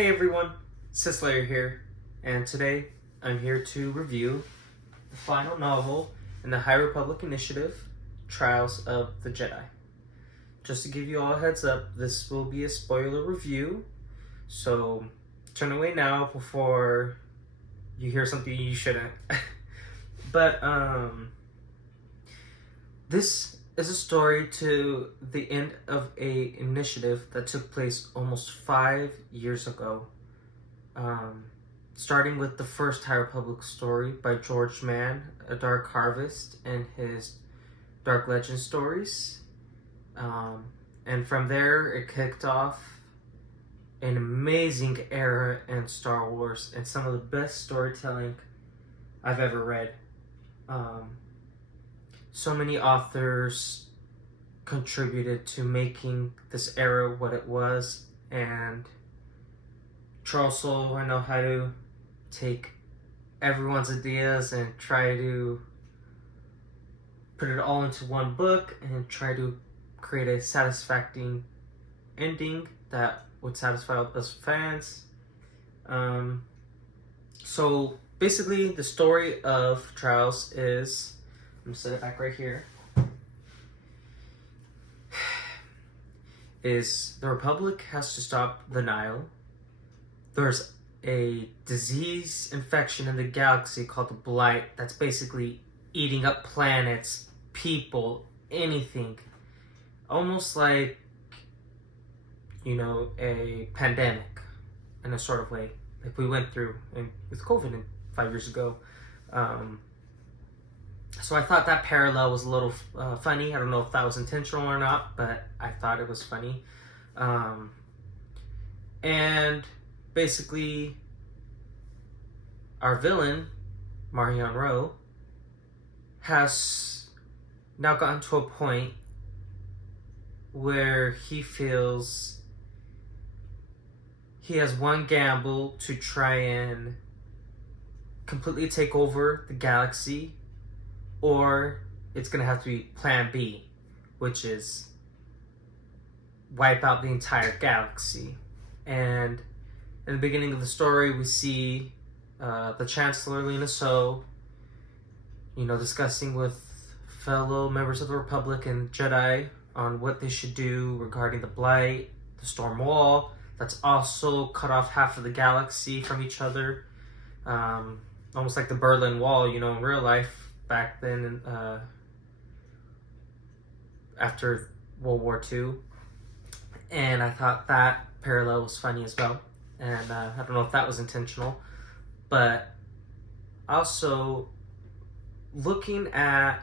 Hey everyone, Sislayer here, and today I'm here to review the final novel in the High Republic Initiative, Trials of the Jedi. Just to give you all a heads up, this will be a spoiler review, so turn away now before you hear something you shouldn't. But this is a story to the end of a initiative that took place almost 5 years ago. Starting with the first High Republic story by George Mann, A Dark Harvest, and his Dark Legend stories. And from there, it kicked off an amazing era in Star Wars and some of the best storytelling I've ever read. So many authors contributed to making this era what it was, and Charles Soule, I know how to take everyone's ideas and try to put it all into one book and try to create a satisfying ending that would satisfy all us fans. So basically the story of Trials is, I'm gonna set it back right here, is the Republic has to stop the Nile. There's a disease infection in the galaxy called the Blight that's basically eating up planets, people, anything. Almost like, a pandemic in a sort of way, like we went through with COVID 5 years ago. So I thought that parallel was a little funny. I don't know if that was intentional or not, but I thought it was funny. And basically, our villain, Marion Rowe, has now gotten to a point where he feels he has one gamble to try and completely take over the galaxy, or it's going to have to be Plan B, which is wipe out the entire galaxy. And in the beginning of the story, we see the Chancellor, Lena So, discussing with fellow members of the Republic and Jedi on what they should do regarding the Blight, the Storm Wall, that's also cut off half of the galaxy from each other. Almost like the Berlin Wall, in real life back then, after World War II. And I thought that parallel was funny as well. And I don't know if that was intentional. But also, looking at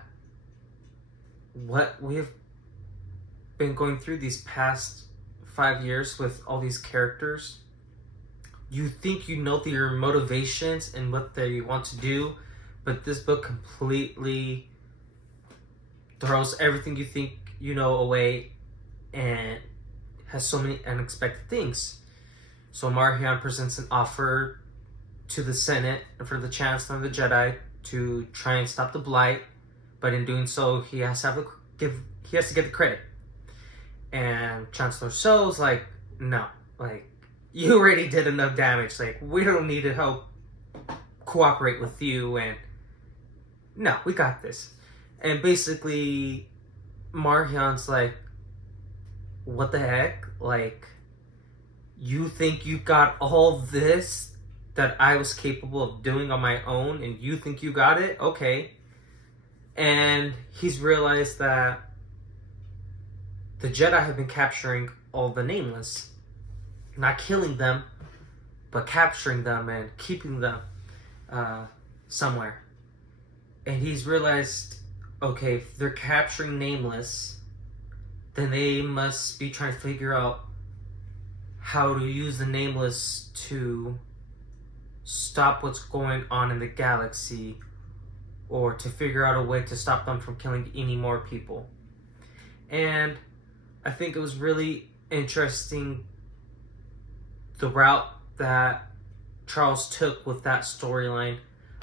what we've been going through these past 5 years with all these characters, you think their motivations and what they want to do, but this book completely throws everything you think away and has so many unexpected things. So Marion presents an offer to the Senate for the Chancellor of the Jedi to try and stop the Blight, but in doing so, he has to get the credit. And Chancellor So's like, no, you already did enough damage. We don't need to help cooperate with you, and no, we got this. And basically, Marion's like, what the heck? You think you got all this that I was capable of doing on my own, and you think you got it? Okay. And he's realized that the Jedi have been capturing all the Nameless. Not killing them, but capturing them and keeping them somewhere. And he's realized, okay, if they're capturing Nameless, then they must be trying to figure out how to use the Nameless to stop what's going on in the galaxy, or to figure out a way to stop them from killing any more people. And I think it was really interesting the route that Charles took with that storyline.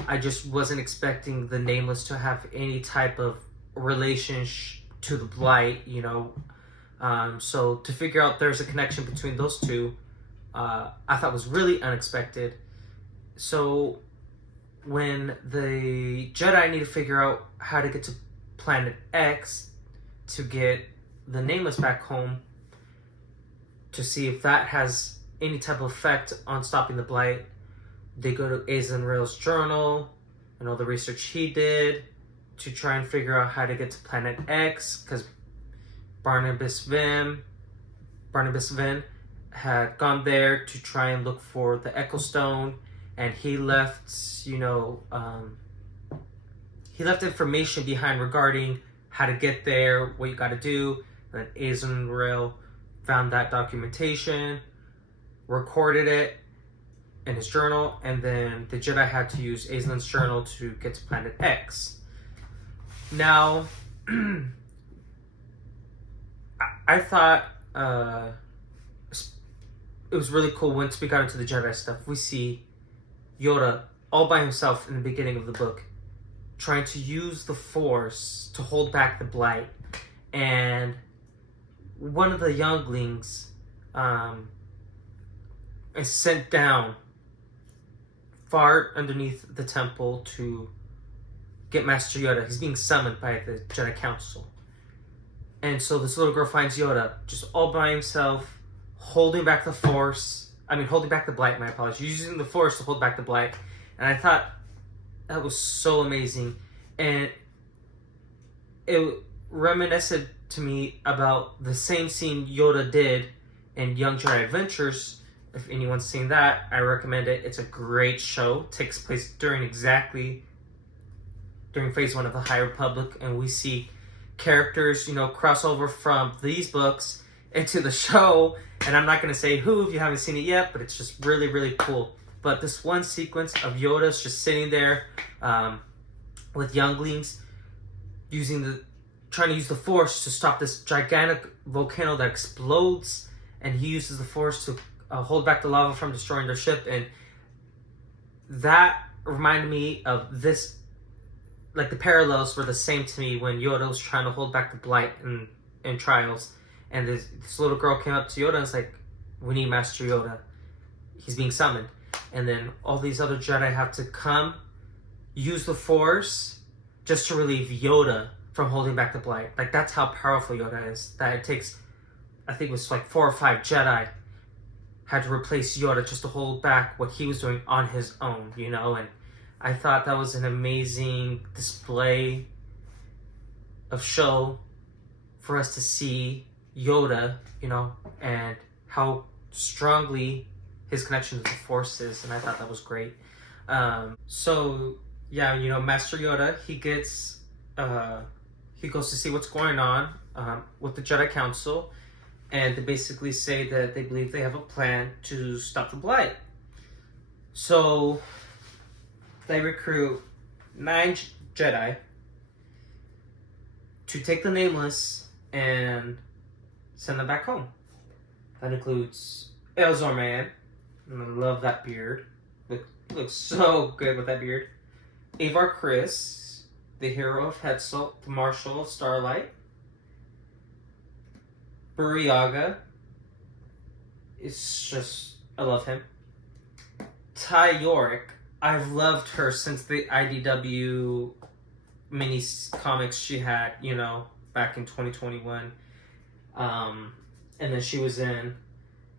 I just wasn't expecting the Nameless to have any type of relationship to the Blight, So to figure out there's a connection between those two, I thought was really unexpected. So when the Jedi need to figure out how to get to Planet X to get the Nameless back home, to see if that has any type of effect on stopping the Blight, they go to Azen Rail's journal and all the research he did to try and figure out how to get to Planet X, because Barnabas Vin had gone there to try and look for the Echo Stone, and he left, he left information behind regarding how to get there, what you got to do. And then Azen Rail found that documentation, recorded it in his journal, and then the Jedi had to use Azen's journal to get to Planet X. Now, I thought it was really cool once we got into the Jedi stuff. We see Yoda all by himself in the beginning of the book, trying to use the Force to hold back the Blight. And one of the younglings is sent down far underneath the temple to get Master Yoda. He's being summoned by the Jedi Council. And so this little girl finds Yoda just all by himself, holding back the Blight, my apologies. Using the Force to hold back the Blight. And I thought that was so amazing. And it reminisced to me about the same scene Yoda did in Young Jedi Adventures. If anyone's seen that, I recommend it. It's a great show. It takes place during Phase 1 of the High Republic, and we see characters, cross over from these books into the show. And I'm not going to say who if you haven't seen it yet, but it's just really, really cool. But this one sequence of Yoda's just sitting there with younglings, trying to use the Force to stop this gigantic volcano that explodes, and he uses the Force to hold back the lava from destroying their ship. And that reminded me of this, like the parallels were the same to me when Yoda was trying to hold back the Blight in Trials. And this little girl came up to Yoda and was like, "We need Master Yoda. He's being summoned." And then all these other Jedi have to come, use the Force just to relieve Yoda from holding back the Blight. Like, that's how powerful Yoda is. That it takes, I think it was like 4 or 5 Jedi had to replace Yoda just to hold back what he was doing on his own, And I thought that was an amazing display of show for us to see Yoda, and how strongly his connection to the Force is, and I thought that was great. Master Yoda, he goes to see what's going on with the Jedi Council, and they basically say that they believe they have a plan to stop the Blight. So they recruit 9 Jedi to take the Nameless and send them back home. That includes Elzor Man, and I love that beard. Looks so good with that beard. Avar Kriss, the hero of Hetzel, the Marshal of Starlight. Buriaga is just, I love him. Ty Yorick, I've loved her since the IDW mini comics she had, back in 2021. And then she was in,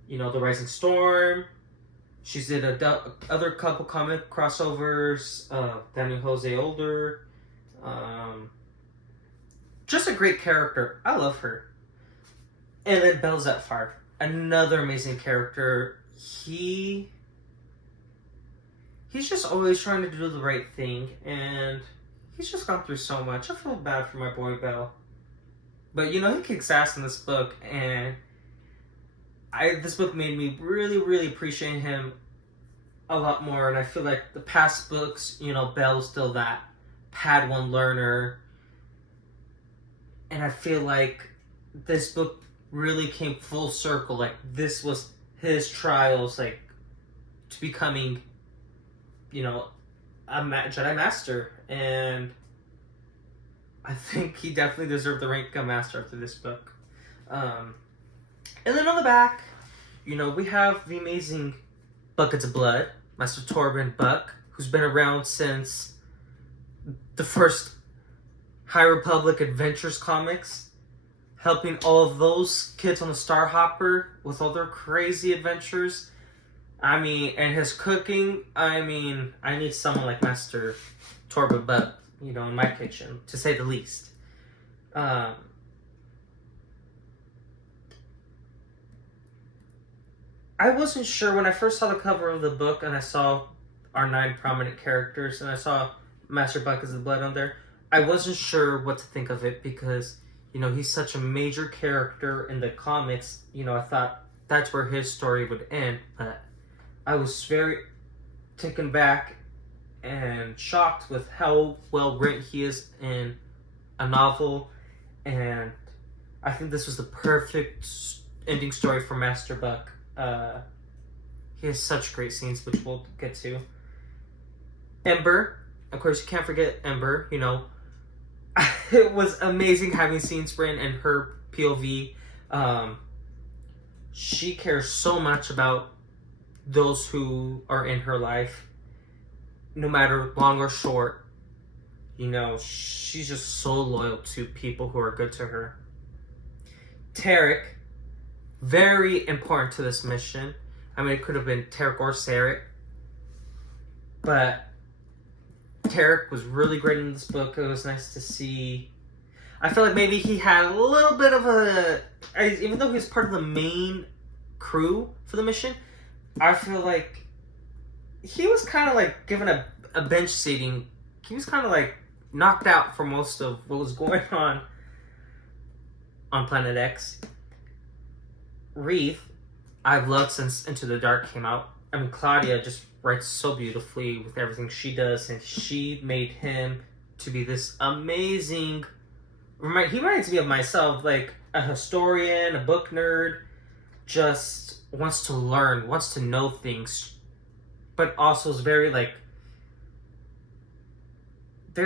The Rising Storm. She's in other couple comic crossovers. Daniel Jose Older. Just a great character. I love her. And then Belzetfar, another amazing character. He's just always trying to do the right thing, and he's just gone through so much. I feel bad for my boy Bell. But, he kicks ass in this book, and this book made me really, really appreciate him a lot more. And I feel like the past books, Bell's still that Padawan learner. And I feel like this book really came full circle. Like, this was his trials, like, to becoming, a Jedi Master. And I think he definitely deserved the rank of Master after this book. And then on the back, we have the amazing Buckets of Blood, Master Torben Buck, who's been around since the first High Republic Adventures comics, helping all of those kids on the Starhopper with all their crazy adventures. I mean, and his cooking, I mean, I need someone like Master Torben Buck, in my kitchen, to say the least. I wasn't sure when I first saw the cover of the book and I saw our 9 prominent characters and I saw Master Buckets of Blood on there. I wasn't sure what to think of it because, he's such a major character in the comics. I thought that's where his story would end, but I was very taken back and shocked with how well written he is in a novel, and I think this was the perfect ending story for Master Buck. He has such great scenes, which we'll get to. Ember, of course, you can't forget Ember. It was amazing having scenes written in her POV. She cares so much about those who are in her life, no matter long or short. She's just so loyal to people who are good to her. Tarek, very important to this mission. I mean, it could have been Tarek or Sarek, but Tarek was really great in this book. It was nice to see. I feel like maybe he had a little bit of even though he was part of the main crew for the mission, I feel like he was kind of like given a bench seating. He was kind of like knocked out for most of what was going on Planet X. Wreath, I've loved since Into the Dark came out. I mean, Claudia just writes so beautifully with everything she does, and she made him to be this amazing. He reminds me of myself, like a historian, a book nerd, just wants to learn, wants to know things, but also is very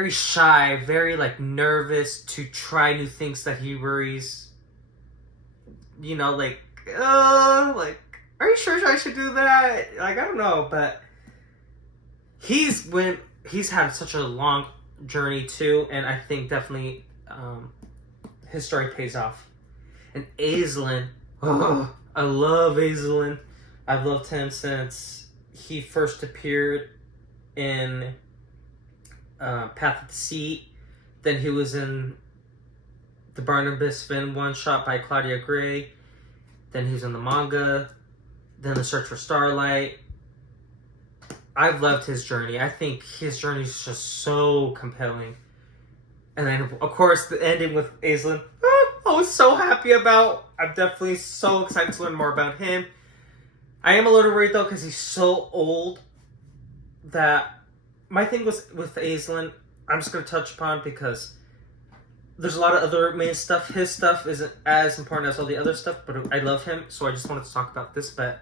shy, very nervous to try new things that he worries. Are you sure I should do that? I don't know, but he's had such a long journey too, and I think definitely his story pays off. And Aislinn, I love Aislinn. I've loved him since he first appeared in Path of the Sea. Then he was in the Barnabas Finn one-shot by Claudia Gray. Then he was in the manga. Then The Search for Starlight. I've loved his journey. I think his journey is just so compelling. And then, of course, the ending with Aislinn, I was so happy about. I'm definitely so excited to learn more about him. I am a little worried, though, because he's so old that my thing was with Aislinn, I'm just going to touch upon because there's a lot of other main stuff. His stuff isn't as important as all the other stuff, but I love him, so I just wanted to talk about this. But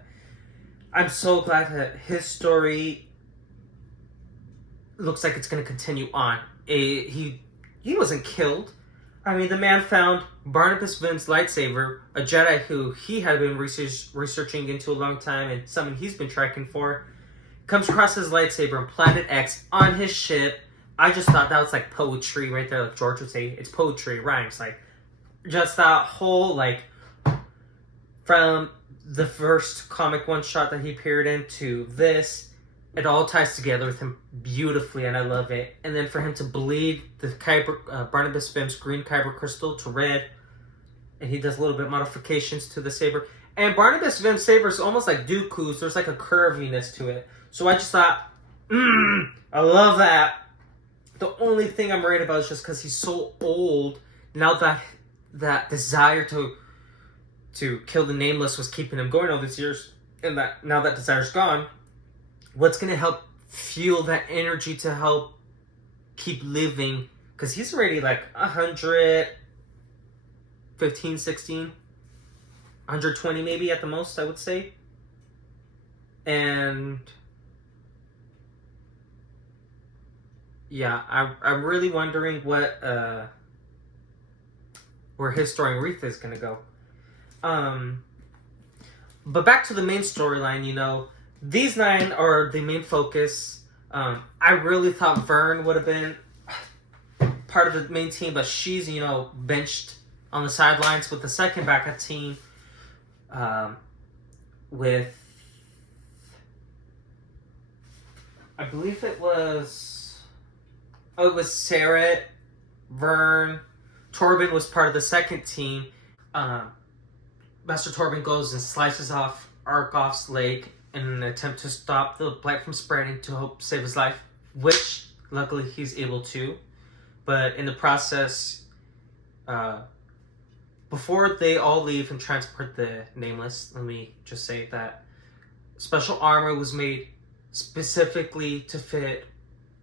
I'm so glad that his story looks like it's going to continue on. He wasn't killed. I mean, the man found Barnabas Finn's lightsaber, a Jedi who he had been researching into a long time and someone he's been tracking for, comes across his lightsaber on Planet X on his ship. I just thought that was like poetry right there, like George would say. It's poetry, it rhymes. Like, just that whole, from the first comic one-shot that he appeared in to this, it all ties together with him beautifully, and I love it. And then for him to bleed the Barnabas Finn's green kyber crystal to red, and he does a little bit of modifications to the saber. And Barnabas Finn's saber is almost like Dooku's. There's like a curviness to it. So I just thought, I love that. The only thing I'm worried about is just because he's so old. Now that desire to kill the Nameless was keeping him going all these years, and that now that desire's gone, what's going to help fuel that energy to help keep living? Because he's already 115, 16, 120 maybe at the most, I would say. And yeah, I'm really wondering where his story in Wreath is going to go. But back to the main storyline, these 9 are the main focus. I really thought Vern would have been part of the main team, but she's, benched on the sidelines with the second backup team, with, I believe it was Sarah, Vern, Torben was part of the second team. Master Torben goes and slices off Arkoff's leg in an attempt to stop the blight from spreading to help save his life, which luckily he's able to. But in the process, before they all leave and transport the Nameless, let me just say that special armor was made specifically to fit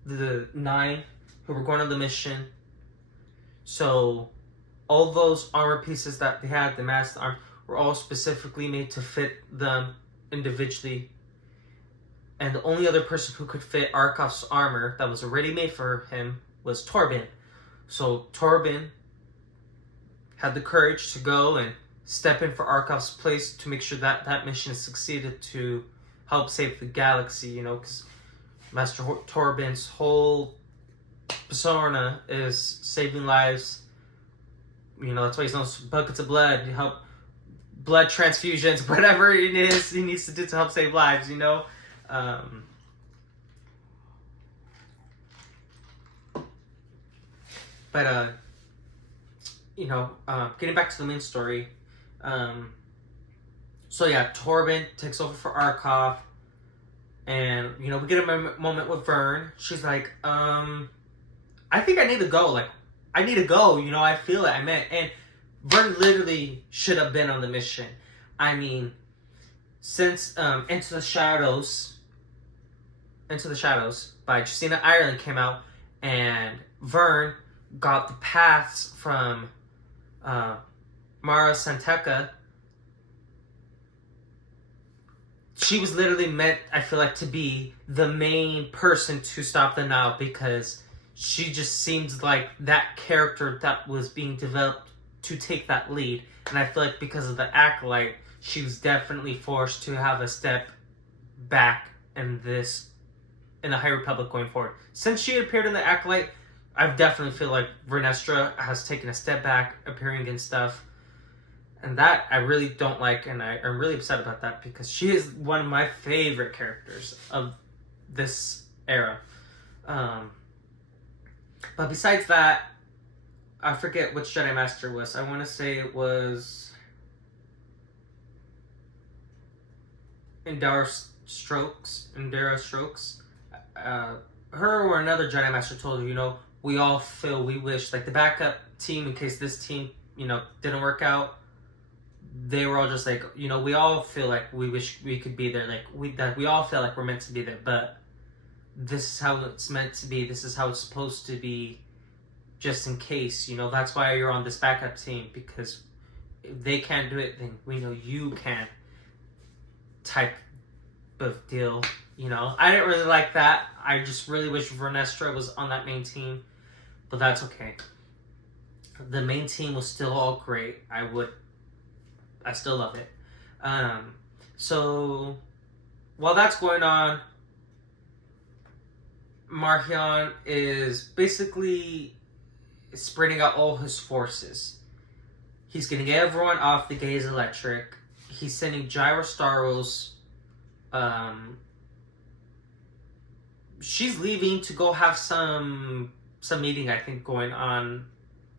the 9 who were going on the mission. So all those armor pieces that they had, the masked arm, were all specifically made to fit them individually. And the only other person who could fit Arkoff's armor that was already made for him was Torben. So Torben had the courage to go and step in for Arkoff's place to make sure that that mission succeeded to help save the galaxy, because Master Torben's whole persona is saving lives. That's why he's known for buckets of blood, help blood transfusions, whatever it is he needs to do to help save lives, getting back to the main story. So yeah, Torben takes over for Arkoff, and we get a moment with Vern. She's like, I think I need to go. I need to go. I feel it. And Vern literally should have been on the mission. I mean, since Into the Shadows by Justina Ireland came out, and Vern got the paths from Mara Santeca, she was literally meant, I feel like, to be the main person to stop the Nile, because she just seems like that character that was being developed to take that lead. And I feel like because of the Acolyte, she was definitely forced to have a step back in the High Republic going forward. Since she appeared in the Acolyte, I definitely feel like Vernestra has taken a step back appearing in stuff. And that I really don't like, and I'm really upset about that, because she is one of my favorite characters of this era. But besides that, I forget which Jedi Master it was. I want to say it was Indara Strokes. Her or another Jedi Master told her, we all feel, we wish, like the backup team, in case this team, didn't work out, they were all just like, we all feel like we wish we could be there. We all feel like we're meant to be there, but this is how it's meant to be. This is how it's supposed to be, just in case, that's why you're on this backup team, because if they can't do it, then we know you can, type of deal. I didn't really like that. I just really wish Vernestra was on that main team, but that's okay. The main team was still all great. I still love it. So while that's going on, Marchion is basically spreading out all his forces. He's getting everyone off the Gaze Electric. He's sending Gyrostaros. She's leaving to go have some meeting, I think, going on.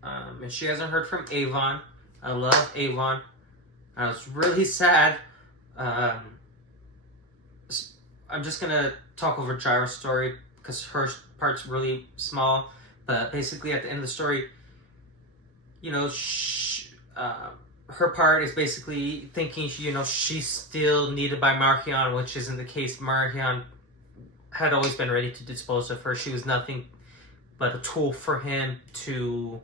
And she hasn't heard from Avon. I love Avon. I was really sad. I'm just gonna talk over Gyro's story because her part's really small. But basically, at the end of the story, her part is basically thinking, she's still needed by Marchion, which isn't the case. Marchion had always been ready to dispose of her. She was nothing but a tool for him to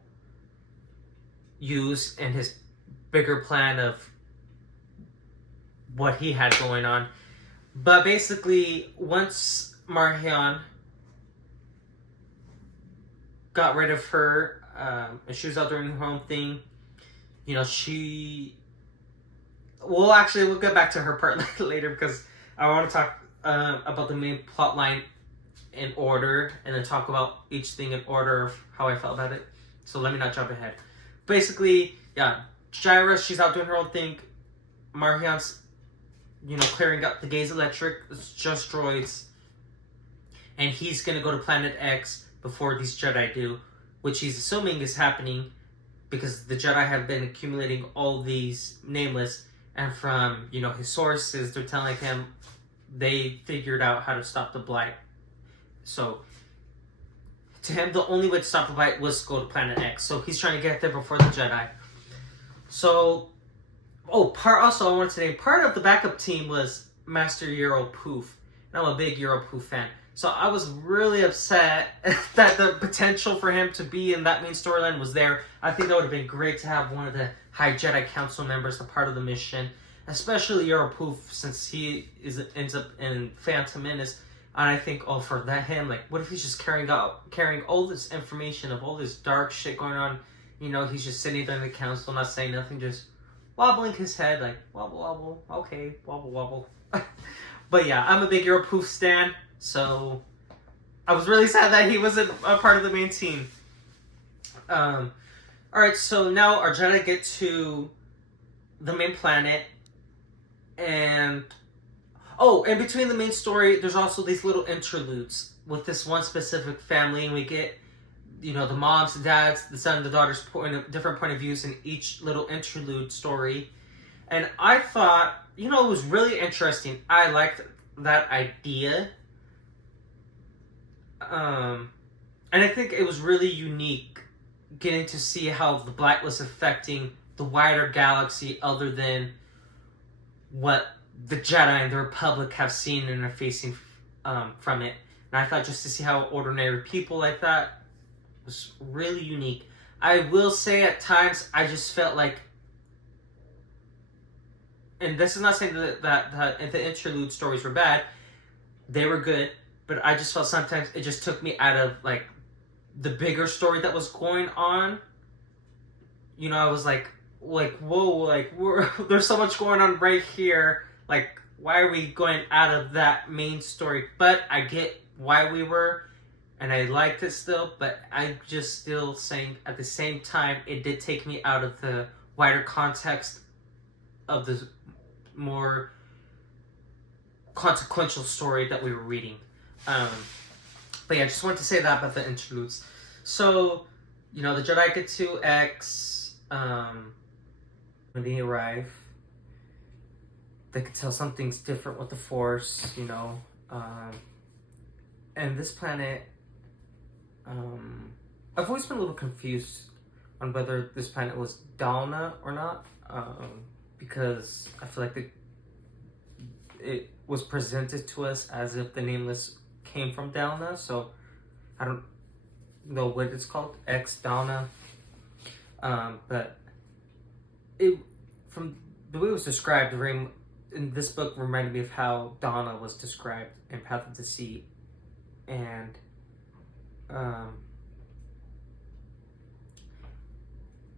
use in his bigger plan of what he had going on. But basically, once Marchion got rid of her, and she was out doing her own thing, she we'll get back to her part later because I want to talk about the main plot line in order, and then talk about each thing in order of how I felt about it. So let me not jump ahead. Basically, yeah, Jira, she's out doing her own thing. Marion's, clearing up the Gaze Electric. It's just droids. And he's going to go to Planet X before these Jedi do, which he's assuming is happening because the Jedi have been accumulating all these nameless, and from, his sources, they're telling him they figured out how to stop the Blight. So, to him, the only way to stop the Blight was to go to Planet X. So, he's trying to get there before the Jedi. So, I wanted to name, part of the backup team was Master Euro Poof. And I'm a big Euro Poof fan. So, I was really upset that the potential for him to be in that main storyline was there. I think that would have been great to have one of the High Jedi Council members a part of the mission. Especially Euro Poof, since he ends up in Phantom Menace. And I think, for him, like, what if he's just carrying all this information of all this dark shit going on? He's just sitting there in the council, not saying nothing, just wobbling his head, like, wobble, wobble, okay, wobble, wobble. But yeah, I'm a big Euro Poof stan, so I was really sad that he wasn't a part of the main team. Alright, so now our Jedi get to the main planet, and in between the main story, there's also these little interludes with this one specific family, and we get, the moms, the dads, the son, the daughter's different point of views in each little interlude story. And I thought, it was really interesting. I liked that idea. And I think it was really unique getting to see how the Blight was affecting the wider galaxy other than what the Jedi and the Republic have seen and are facing from it. And I thought just to see how ordinary people like that was really unique. I will say at times I just felt like, and this is not saying that the interlude stories were bad, they were good, but I just felt sometimes it just took me out of like the bigger story that was going on. I was like whoa, like there's so much going on right here. Like, why are we going out of that main story? But I get why we were, and I liked it still, but I just still saying at the same time, it did take me out of the wider context of the more consequential story that we were reading. But yeah, I just wanted to say that about the interludes. So, the Jedi get to X, when they arrive. They could tell something's different with the Force, and this planet, I've always been a little confused on whether this planet was Dalna or not, because I feel like it was presented to us as if the Nameless came from Dalna, so I don't know what it's called, X Dalna, but from the way it was described, in this book reminded me of how Donna was described in Path of Deceit. And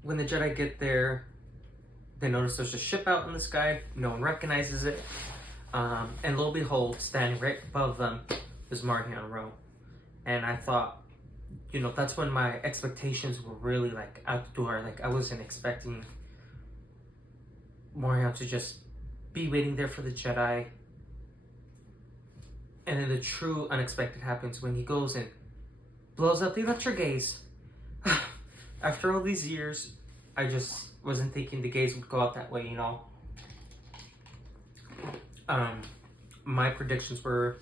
when the Jedi get there, they notice there's a ship out in the sky. No one recognizes it. And lo and behold, standing right above them is Marjan Ro. And I thought, that's when my expectations were really like out the door. Like, I wasn't expecting Marjan to just be waiting there for the Jedi. And then the true unexpected happens when he goes and blows up the electric gaze. After all these years, I just wasn't thinking the gaze would go out that way, My predictions were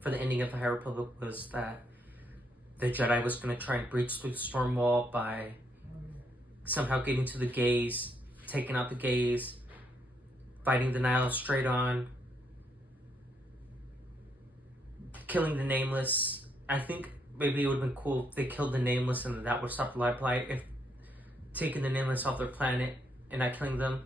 for the ending of the High Republic was that the Jedi was going to try and breach through the storm wall by somehow getting to the gaze, taking out the gaze, fighting the Nihil straight on, killing the Nameless. I think maybe it would have been cool if they killed the Nameless and that would stop the Light Blight. If taking the Nameless off their planet and not killing them.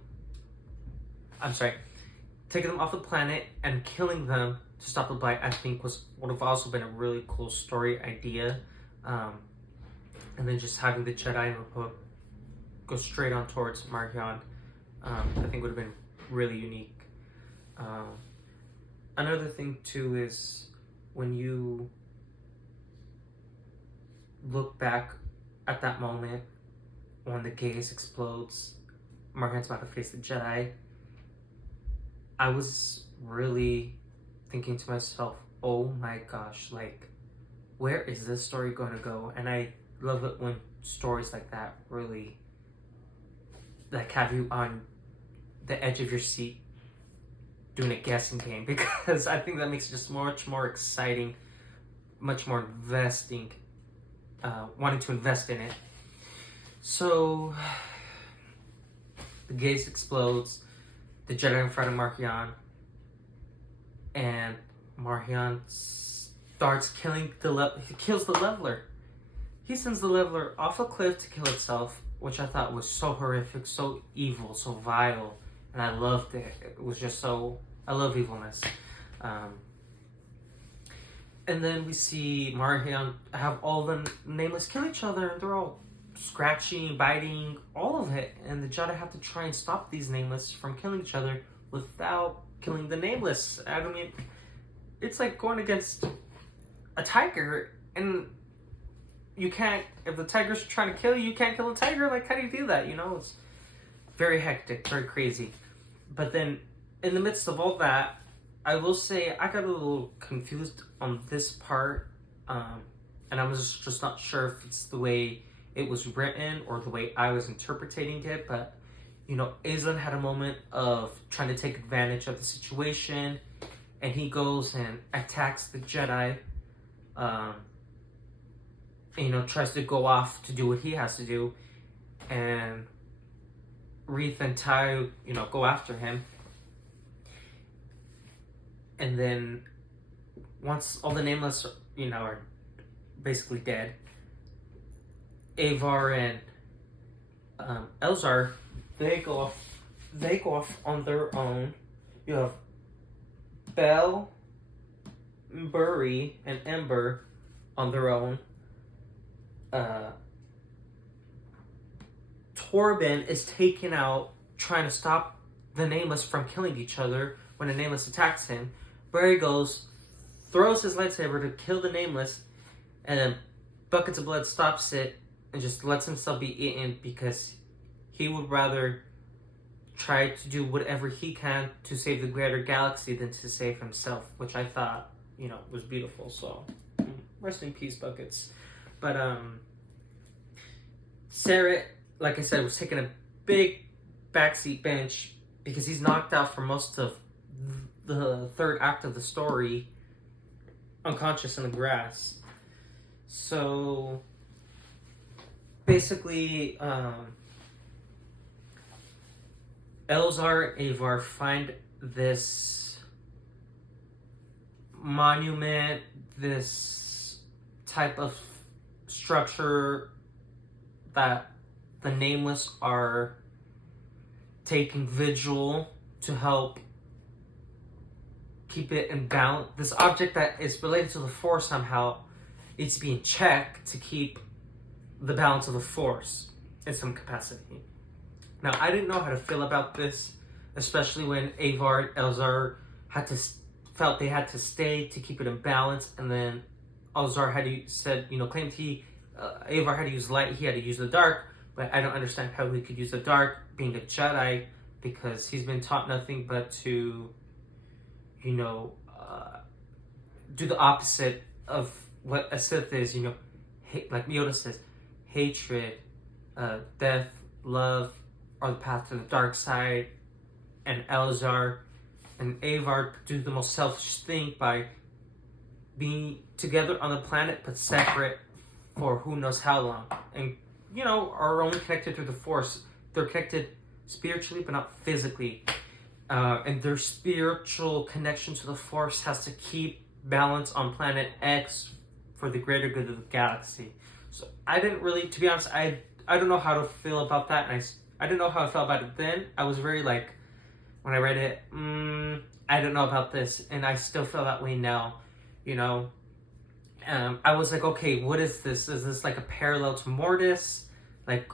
Taking them off the planet and killing them to stop the Blight, I think would have also been a really cool story idea. And then just having the Jedi and Republic go straight on towards Marjan. I think would have been really unique. Another thing too is when you look back at that moment when the gaze explodes, Marhan's about to face the Jedi. I was really thinking to myself, oh my gosh, like, where is this story going to go? And I love it when stories like that really, like, have you on the edge of your seat doing a guessing game, because I think that makes it just much more exciting, much more investing, wanting to invest in it. So the gaze explodes, the Jedi in front of Marchion, and Marchion starts killing he kills the leveler. He sends the leveler off a cliff to kill itself, which I thought was so horrific, so evil, so vile, and I loved it. It was just so, I love evilness. And then we see Marchion have all the Nameless kill each other, and they're all scratching, biting, all of it. And the Jedi have to try and stop these Nameless from killing each other without killing the Nameless. I mean, it's like going against a tiger, and you can't, if the tiger's trying to kill you, you can't kill the tiger. Like, how do you do that? You know, it's very hectic, very crazy. But then, in the midst of all that, I will say I got a little confused on this part, and I was just not sure if it's the way it was written or the way I was interpreting it. But, you know, Azlan had a moment of trying to take advantage of the situation, and he goes and attacks the Jedi, and, you know, tries to go off to do what he has to do, and Reith and Ty, you know, go after him. And then once all the Nameless, you know, are basically dead, Avar and Elzar, they go off on their own. You have Bell, Burry, and Ember on their own. Torben is taken out trying to stop the Nameless from killing each other when the Nameless attacks him. Burry goes, throws his lightsaber to kill the Nameless, and then Buckets of Blood stops it and just lets himself be eaten because he would rather try to do whatever he can to save the greater galaxy than to save himself, which I thought, you know, was beautiful. So, rest in peace, Buckets. But, Sarah, like I said, was taking a big backseat bench because he's knocked out for most of the third act of the story, unconscious in the grass. So basically, Elzar and Avar find this monument, this type of structure that the Nameless are taking vigil to help keep it in balance. This object that is related to the Force somehow needs to be in check to keep the balance of the Force in some capacity. Now, I didn't know how to feel about this, especially when Avar and Elzar felt they had to stay to keep it in balance, and then Elzar claimed Avar had to use light, he had to use the dark, but I don't understand how he could use the dark, being a Jedi, because he's been taught nothing but to, you know, do the opposite of what a Sith is, you know, like Yoda says, hatred, death, love are the path to the dark side, and Elzar and Avar do the most selfish thing by being together on the planet but separate for who knows how long, and, you know, are only connected through the Force. They're connected spiritually but not physically, and their spiritual connection to the Force has to keep balance on planet X for the greater good of the galaxy. So I didn't really, to be honest, I don't know how to feel about that, and I didn't know how I felt about it then. I was very like, when I read it, I don't know about this, and I still feel that way now, you know. I was like, okay, what is this? Is this like a parallel to Mortis? Like,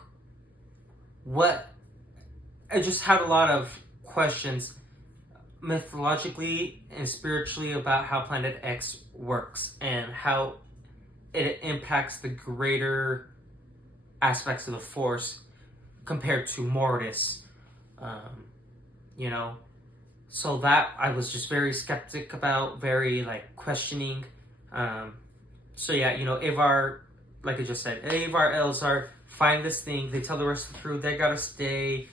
what I just had a lot of questions mythologically and spiritually about how Planet X works and how it impacts the greater aspects of the Force compared to Mortis. You know, so that I was just very skeptic about, very like questioning. So yeah, you know, Avar, like I just said, Avar, Elzar find this thing. They tell the rest of the crew they gotta stay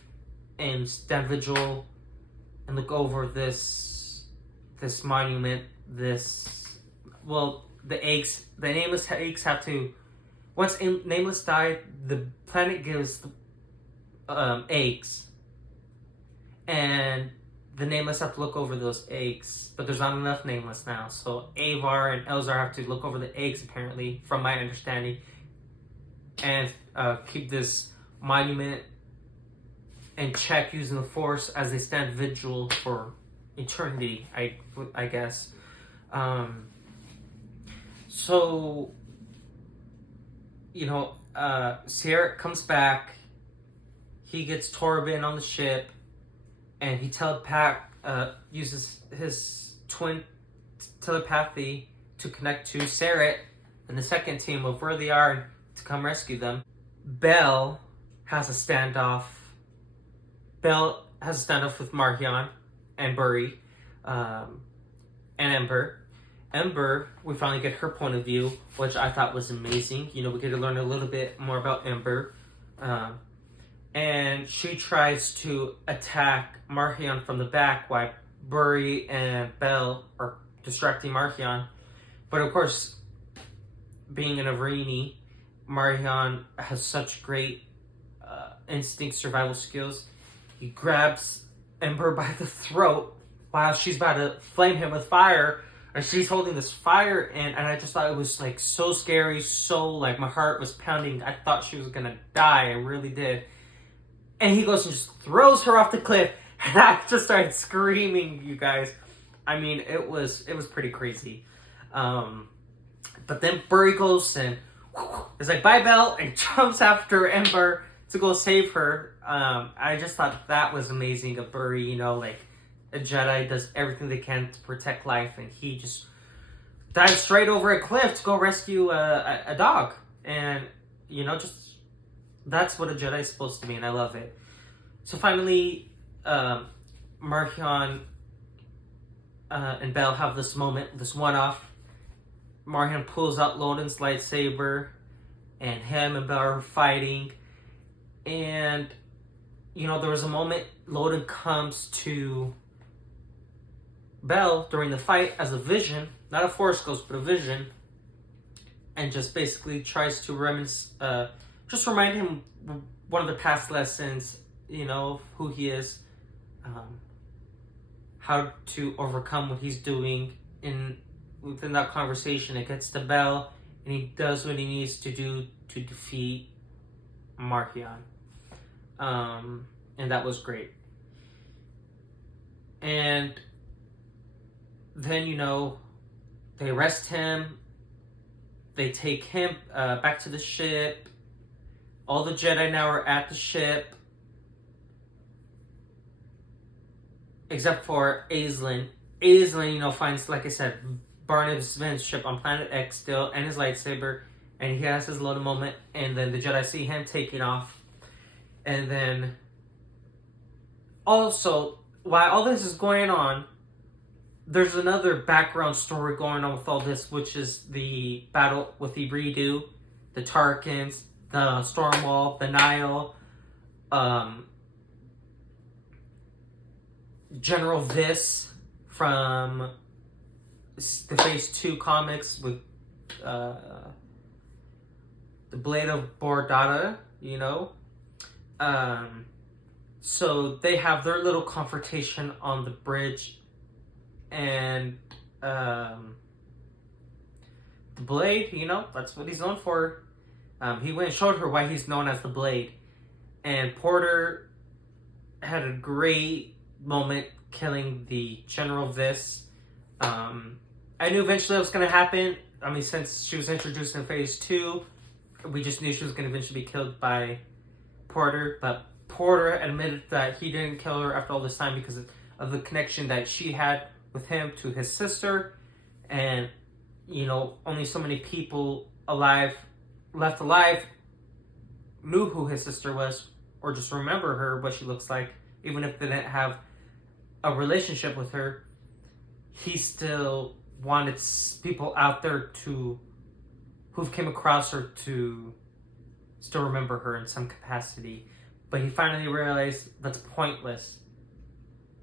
and stand vigil and look over this monument. The nameless eggs have to. Once Nameless died, the planet gives eggs, and the Nameless have to look over those eggs. But there's not enough Nameless now, so Avar and Elzar have to look over the eggs, apparently, from my understanding, and keep this monument in check using the Force as they stand vigil for eternity, I guess. So, you know, Sierra comes back. He gets Torben on the ship, and he uses his twin telepathy to connect to Sarah and the second team of where they are to come rescue them. Bell has a standoff. With Marchion and Burry, and Ember. Ember, we finally get her point of view, which I thought was amazing. You know, we get to learn a little bit more about Ember. And she tries to attack Marchion from the back while Burry and Bell are distracting Marchion. But of course, being an Averini, Marchion has such great instinct survival skills. He grabs Ember by the throat while she's about to flame him with fire. And she's holding this fire, and I just thought it was like so scary, so like my heart was pounding. I thought she was gonna die, I really did. And he goes and just throws her off the cliff, and I just started screaming, you guys. I mean, it was pretty crazy. But then Burry goes and is like, bye Belle, and jumps after Ember to go save her. I just thought that was amazing of Burry, you know, like a Jedi does everything they can to protect life, and he just dives straight over a cliff to go rescue a dog. And, you know, just that's what a Jedi is supposed to be, and I love it. So finally, Marchion and Bell have this moment, this one-off. Marchion pulls out Loden's lightsaber, and him and Bell are fighting. And, you know, there was a moment Loden comes to Bell during the fight as a vision, not a Force ghost, but a vision, and just basically tries to just remind him one of the past lessons, you know, who he is, how to overcome what he's doing. Within that conversation, it gets to Bell, and he does what he needs to do to defeat Marchion. And that was great. And then, you know, they arrest him. They take him back to the ship. All the Jedi now are at the ship. Except for Aislinn. Aislinn, you know, finds, like I said, Barnabas Vin's ship on Planet X still, and his lightsaber. And he has his Loden moment. And then the Jedi see him taking off. And then, also, while all this is going on, there's another background story going on with all this, which is the battle with the Redo, the Tarkins, the Stormwall, the Nile, General Vis from the Phase 2 comics with the Blade of Bordata, you know. So they have their little confrontation on the bridge, and the Blade, you know, that's what he's known for. He went and showed her why he's known as the Blade. And Porter had a great moment killing the General Vis. I knew eventually that was going to happen. I mean, since she was introduced in Phase 2, we just knew she was going to eventually be killed by Porter. But Porter admitted that he didn't kill her after all this time because of the connection that she had with him to his sister, and only so many people left alive knew who his sister was, or just remember her, what she looks like, even if they didn't have a relationship with her. He still wanted people out there who've came across her to still remember her in some capacity. But he finally realized that's pointless.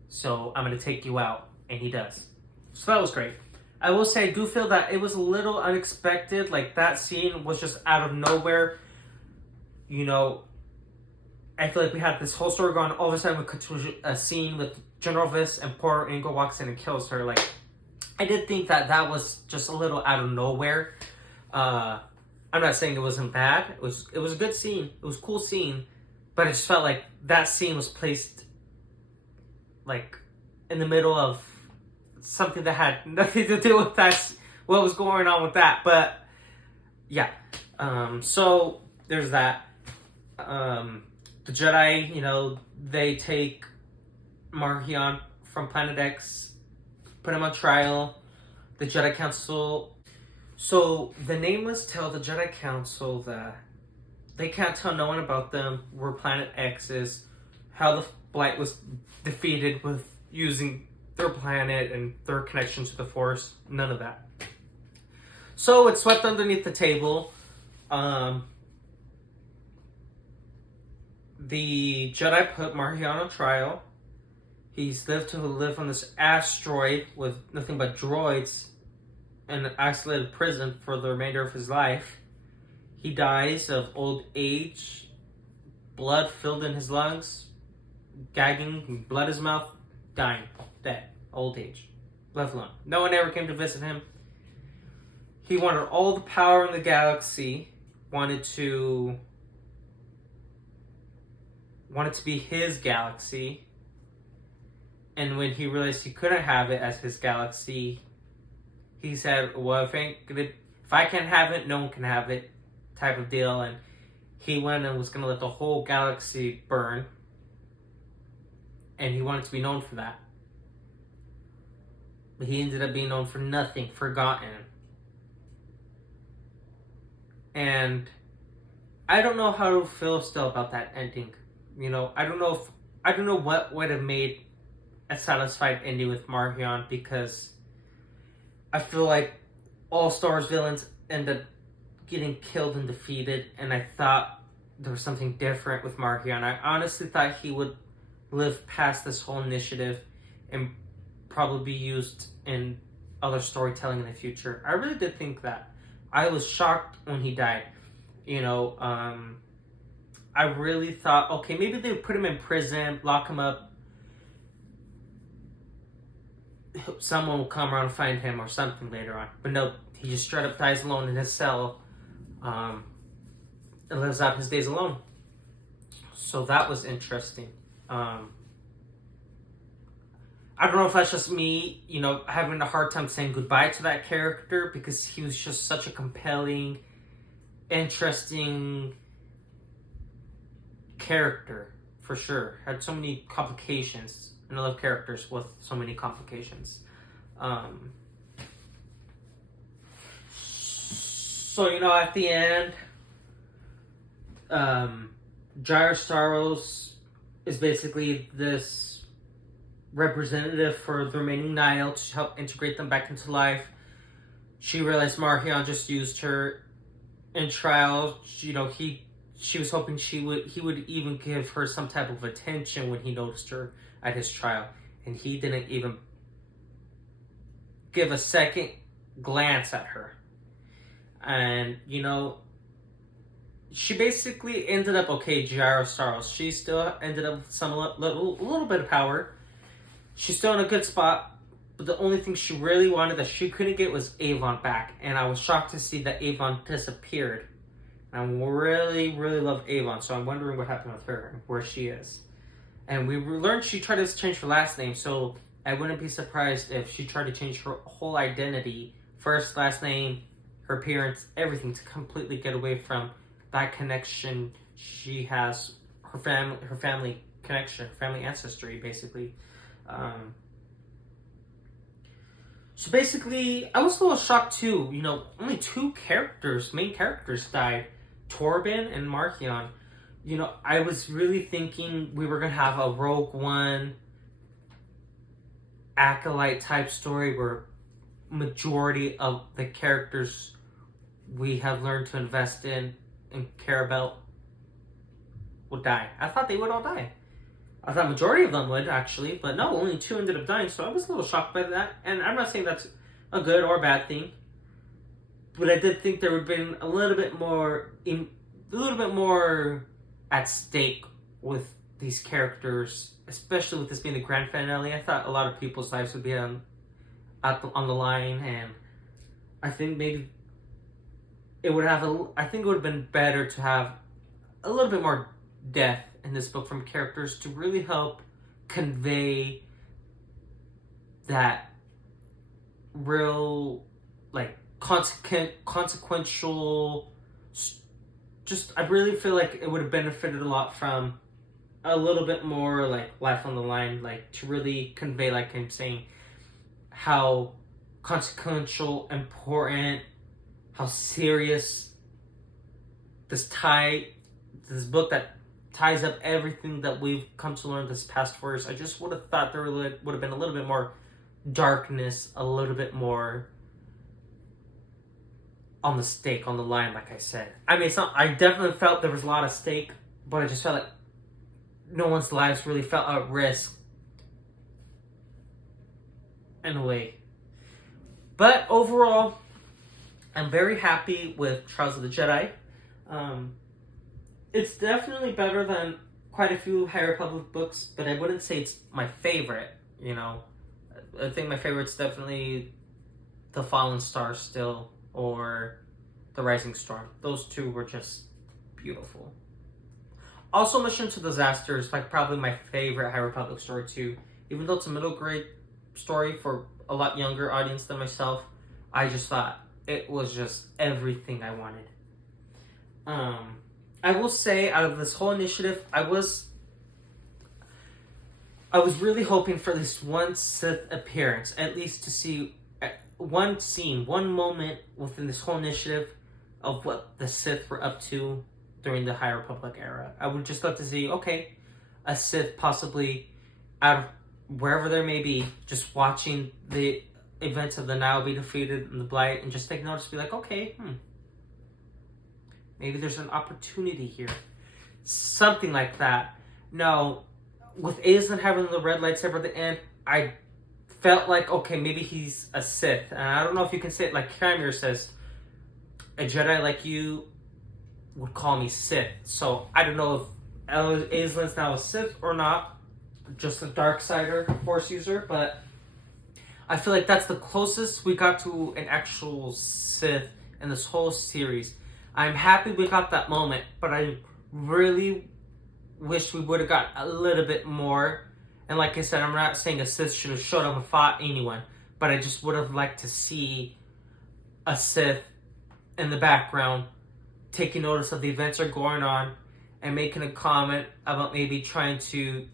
So I'm going to take you out. And he does. So that was great. I will say, I do feel that it was a little unexpected. Like, that scene was just out of nowhere. I feel like we had this whole story going. All of a sudden, we cut to a scene with General Viss, and Porter Engle walks in and kills her. Like, I did think that was just a little out of nowhere. I'm not saying it wasn't bad. It was a good scene. It was a cool scene. But it just felt like that scene was placed, like, in the middle of something that had nothing to do with what was going on with that. But, yeah. So, there's that. The Jedi, they take Marchion from Planet X, put him on trial. The Jedi Council... So, the Nameless tell the Jedi Council that they can't tell no one about them, where Planet X is, how the Blight was defeated with using their planet and their connection to the Force. None of that. So, it's swept underneath the table. The Jedi put Marchion on trial. He's lived to live on this asteroid with nothing but droids in an isolated prison for the remainder of his life. He dies of old age, blood filled in his lungs, gagging, blood in his mouth, dying, dead, old age, left alone. No one ever came to visit him. He wanted all the power in the galaxy, wanted to be his galaxy, and when he realized he couldn't have it as his galaxy, he said, well, if I can't have it, no one can have it, type of deal. And he went and was going to let the whole galaxy burn, and he wanted to be known for that. But he ended up being known for nothing, forgotten. And I don't know how to feel still about that ending. I don't know what would have made a satisfied ending with Marchion, because I feel like all Star Wars villains end up getting killed and defeated, and I thought there was something different with Marchion. I honestly thought he would live past this whole initiative and probably be used in other storytelling in the future. I really did think that. I was shocked when he died. I really thought, okay, maybe they would put him in prison, lock him up. Someone will come around and find him or something later on. But no, he just straight up dies alone in his cell and lives out his days alone. So that was interesting. I don't know if that's just me, having a hard time saying goodbye to that character, because he was just such a compelling, interesting character, for sure. Had so many complications. And I love characters with so many complications. So, at the end, Jair Staros is basically this representative for the remaining Nihil to help integrate them back into life. She realized Marchion just used her in trial. She was hoping he would even give her some type of attention when he noticed her at his trial, and he didn't even give a second glance at her. And she basically ended up okay. Jair Staros, she still ended up with a little bit of power. She's still in a good spot, but the only thing she really wanted that she couldn't get was Avon back, and I was shocked to see that Avon disappeared. I really, really love Avon, so I'm wondering what happened with her and where she is. And we learned she tried to change her last name, so I wouldn't be surprised if she tried to change her whole identity, first, last name, her appearance, everything, to completely get away from that connection she has her family connection, family ancestry, basically. So basically, I was a little shocked too. You know, only two main characters died, Torben and Markion. You know, I was really thinking we were gonna have a Rogue One acolyte type story where majority of the characters we have learned to invest in and care about would die. I thought they would all die. I thought majority of them would, actually, but no, only two ended up dying, so I was a little shocked by that. And I'm not saying that's a good or bad thing, but I did think there would have been a little bit more at stake with these characters, especially with this being the grand finale. I thought a lot of people's lives would be on the line, and I think maybe it would have been better to have a little bit more death in this book from characters to really help convey that real, like, consequential. Just, I really feel like it would have benefited a lot from a little bit more, like, life on the line, like, to really convey, like I'm saying, how consequential, important, how serious this book that ties up everything that we've come to learn this past 4 years. I just would have thought there would have been a little bit more darkness, a little bit more on the stake, on the line, like I said. I mean, I definitely felt there was a lot of stake, but I just felt like no one's lives really felt at risk in a way. But overall, I'm very happy with Trials of the Jedi. It's definitely better than quite a few High Republic books, but I wouldn't say it's my favorite, you know. I think my favorite's definitely The Fallen Star still, or The Rising Storm. Those two were just beautiful. Also, Mission to Disaster is like probably my favorite High Republic story too. Even though it's a middle grade story for a lot younger audience than myself, I just thought it was just everything I wanted. I will say, out of this whole initiative, I was really hoping for this one Sith appearance, at least to see one scene, one moment within this whole initiative of what the Sith were up to during the High Republic era. I would just love to see, okay, a Sith possibly out of wherever there may be, just watching the events of the Nile be defeated and the Blight, and just take notice, be like, okay, maybe there's an opportunity here. Something like that. No, with Aislan having the red lightsaber at the end, I felt like, okay, maybe he's a Sith. And I don't know if you can say it like Kramir says, a Jedi like you would call me Sith. So I don't know if Aislan's now a Sith or not, just a Darksider, Force user, but I feel like that's the closest we got to an actual Sith in this whole series. I'm happy we got that moment, but I really wish we would have got a little bit more. And like I said, I'm not saying a Sith should have showed up and fought anyone, but I just would have liked to see a Sith in the background taking notice of the events that are going on and making a comment about maybe trying to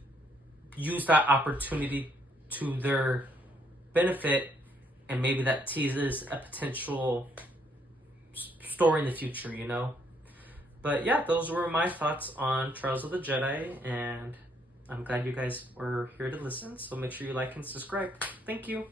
use that opportunity to their benefit, and maybe that teases a potential story in the future, you know? But yeah, those were my thoughts on Trials of the Jedi, and I'm glad you guys were here to listen, so make sure you like and subscribe. Thank you.